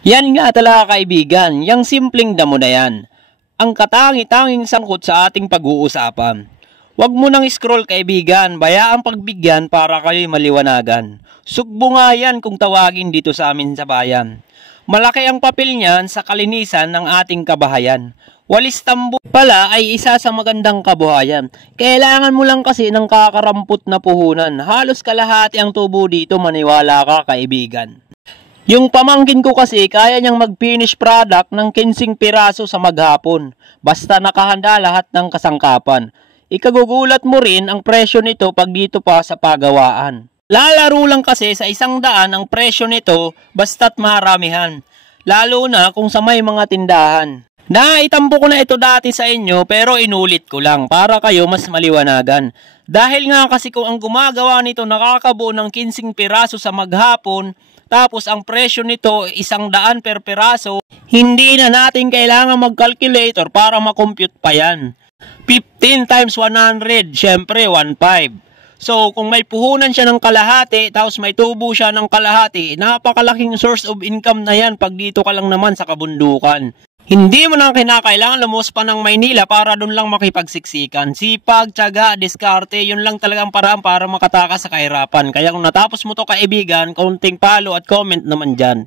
Yan nga talaga kaibigan, yung simpleng damo na yan. Ang katangi-tanging sangkot sa ating pag-uusapan. Huwag mo nang scroll kaibigan, bayaang pagbigyan para kayo'y maliwanagan. Sugbo nga yan kung tawagin dito sa amin sa bayan. Malaki ang papel niyan sa kalinisan ng ating kabahayan. Walis tambo pala ay isa sa magandang kabuhayan. Kailangan mo lang kasi ng kakarampot na puhunan. Halos kalahati ang tubo dito, maniwala ka kaibigan. Yung pamangkin ko kasi kaya niyang mag-finish product ng 15 piraso sa maghapon. Basta nakahanda lahat ng kasangkapan. Ikagugulat mo rin ang presyo nito pag dito pa sa pagawaan. Lalaro lang kasi sa 100 ang presyo nito basta't maramihan. Lalo na kung sa may mga tindahan. Naitampo ko na ito dati sa inyo pero inulit ko lang para kayo mas maliwanagan. Dahil nga kasi kung ang gumagawa nito nakakabuo ng 15 piraso sa maghapon, tapos ang presyo nito 100 per piraso, hindi na natin kailangan mag-calculator para makompute pa yan. 15 times 100, syempre 1.5. So, kung may puhunan siya ng kalahati, tapos may tubo siya ng kalahati, napakalaking source of income na yan pag dito ka lang naman sa kabundukan. Hindi mo nang kinakailangan lumos pa ng Maynila para doon lang makipagsiksikan. Sipag, tiyaga, diskarte, yun lang talagang paraan para makatakas sa kahirapan. Kaya kung natapos mo to kaibigan, kaunting follow at comment naman dyan.